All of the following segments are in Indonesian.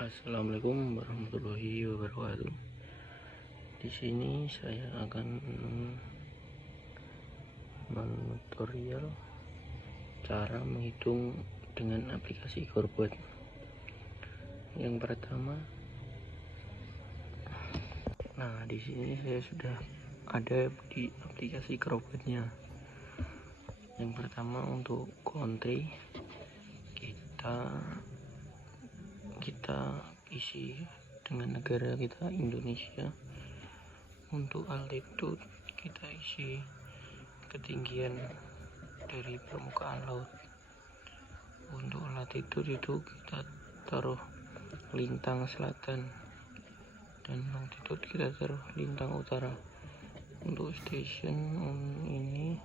Assalamualaikum warahmatullahi wabarakatuh. Di sini saya akan menutorial cara menghitung dengan aplikasi Corebot. Yang pertama, di sini saya sudah ada di aplikasi Corebotnya. Yang pertama, untuk country kita isi dengan negara kita Indonesia. Untuk altitude kita isi ketinggian dari permukaan laut. Untuk latitude itu kita taruh lintang selatan, dan longitude kita taruh lintang utara. Untuk station ini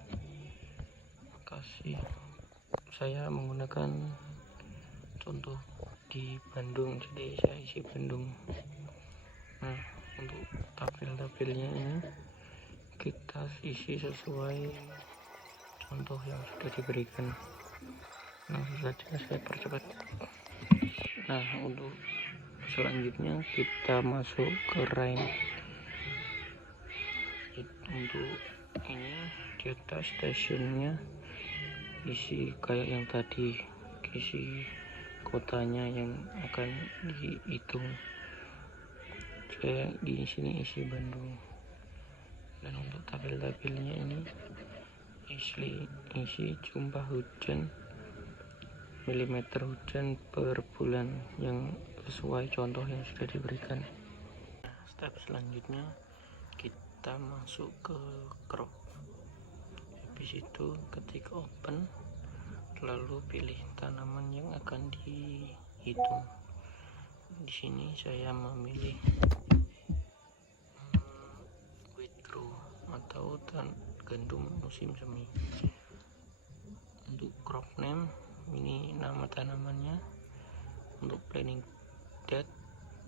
saya menggunakan contoh di Bandung, jadi saya isi Bandung. Untuk tabel-tabelnya ini kita isi sesuai contoh yang sudah diberikan. Langsung saja saya percepat. Untuk selanjutnya kita masuk ke rank. Untuk ini di atas stasiunnya isi kayak yang tadi, isi kotanya yang akan dihitung. Saya di sini isi Bandung. Dan untuk tabel-tabelnya ini isi jumlah hujan, milimeter hujan per bulan yang sesuai contoh yang sudah diberikan. Step selanjutnya kita masuk ke crop. Habis itu ketik open, lalu pilih tanaman yang akan dihitung. Di sini saya memilih wheat grow atau gandum musim semi. Untuk crop name, ini nama tanamannya. Untuk planting date,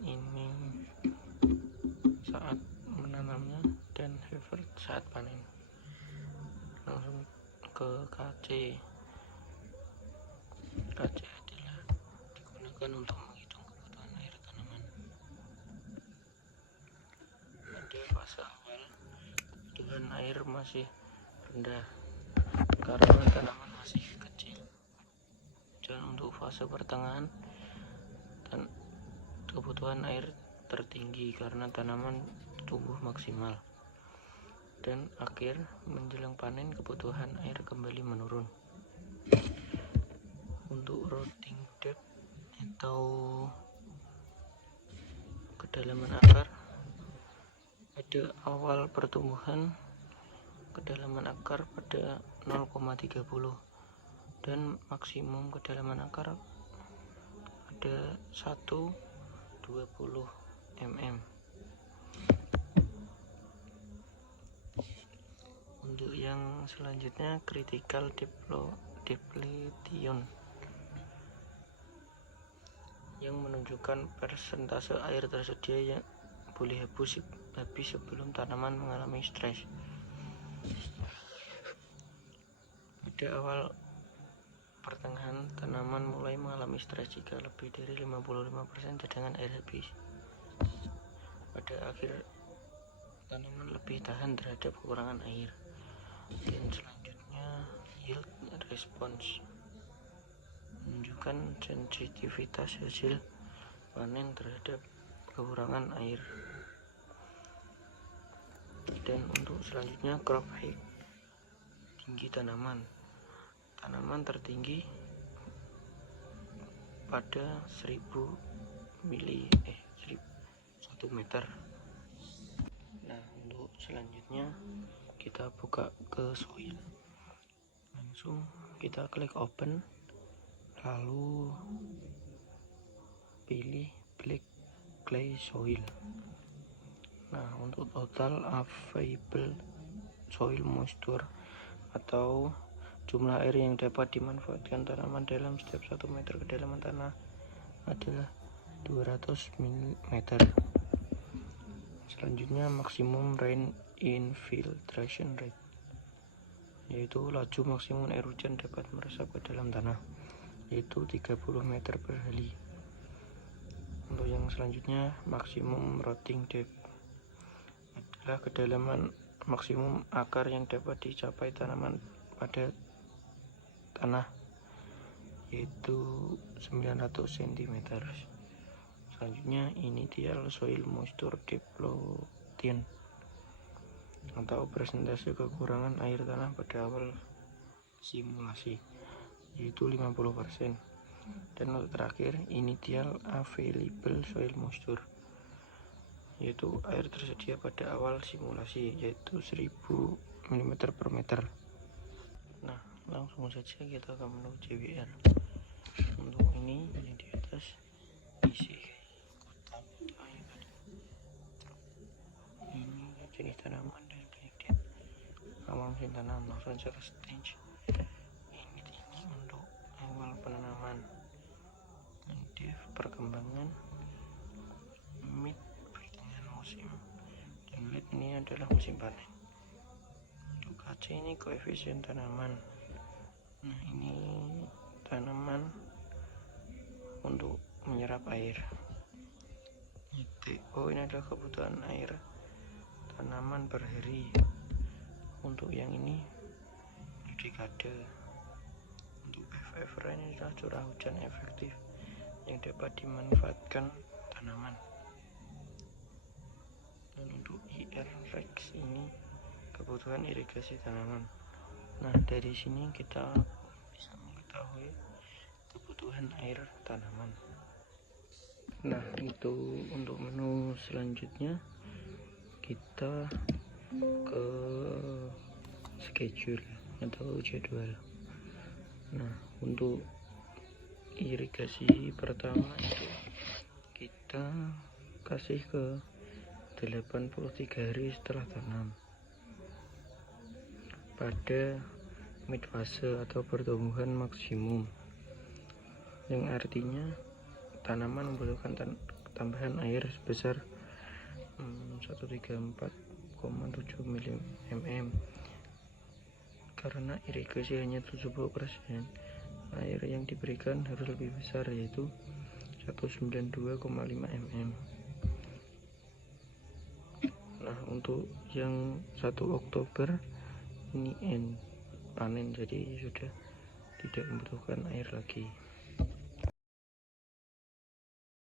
ini saat menanamnya, dan harvest saat panen. Langsung ke KC. KC adalah digunakan untuk menghitung kebutuhan air tanaman. Pada fase awal kebutuhan air masih rendah karena tanaman masih kecil, dan untuk fase pertengahan kebutuhan air tertinggi karena tanaman tumbuh maksimal, dan akhir menjelang panen kebutuhan air kembali menurun. Untuk rooting depth atau kedalaman akar, pada awal pertumbuhan kedalaman akar pada 0,30 dan maksimum kedalaman akar ada 120 mm. Untuk yang selanjutnya critical depletion, yang menunjukkan persentase air tersedia yang boleh habis sebelum tanaman mengalami stres. Pada awal pertengahan tanaman mulai mengalami stres jika lebih dari 55% cadangan air habis. Pada akhir tanaman lebih tahan terhadap kekurangan air. Dan selanjutnya yield response, menunjukkan sensitivitas hasil panen terhadap kekurangan air. Dan untuk selanjutnya crop height, tinggi tanaman tertinggi pada 1 meter. Untuk selanjutnya kita buka ke soil. Langsung kita klik open, lalu pilih black clay soil. Untuk total available soil moisture atau jumlah air yang dapat dimanfaatkan tanaman dalam setiap 1 meter kedalaman tanah adalah 200 mm. Selanjutnya maksimum rain infiltration rate, yaitu laju maksimum air hujan dapat meresap ke dalam tanah, yaitu 30 meter per hari. Untuk selanjutnya maksimum rooting depth adalah kedalaman maksimum akar yang dapat dicapai tanaman pada tanah, yaitu 900 cm. Selanjutnya initial soil moisture depletion atau persentase kekurangan air tanah pada awal simulasi, yaitu 50%. Dan untuk terakhir initial available soil moisture, yaitu air tersedia pada awal simulasi, yaitu 1000 mm per meter. Nah, langsung saja kita akan menuju JWR. Untuk ini yang di atas isi kota-kota yang ada. Ini jenis tanaman dan penelitian awal musim tanam. Langsung saja ke stage. Ini untuk awal penanaman, perkembangan, mid pertengahan musim, dan late ini adalah musim panen. Untuk KC ini koefisien tanaman. Nah, ini tanaman untuk menyerap air. TO ini adalah kebutuhan air tanaman per hari. Untuk yang ini dekade. Untuk FF ini adalah curah hujan efektif yang dapat dimanfaatkan tanaman. Dan untuk IR Rex ini kebutuhan irigasi tanaman. Nah, dari sini kita bisa mengetahui kebutuhan air tanaman. Nah, itu untuk menu selanjutnya kita ke schedule atau jadwal. Nah, untuk irigasi pertama itu kita kasih ke 83 hari setelah tanam pada mid fase atau pertumbuhan maksimum, yang artinya tanaman membutuhkan tambahan air sebesar 134,7 mm. Karena irigasi hanya 70%, air yang diberikan harus lebih besar, yaitu 192,5 mm. Nah, untuk yang 1 Oktober ini panen, jadi sudah tidak membutuhkan air lagi.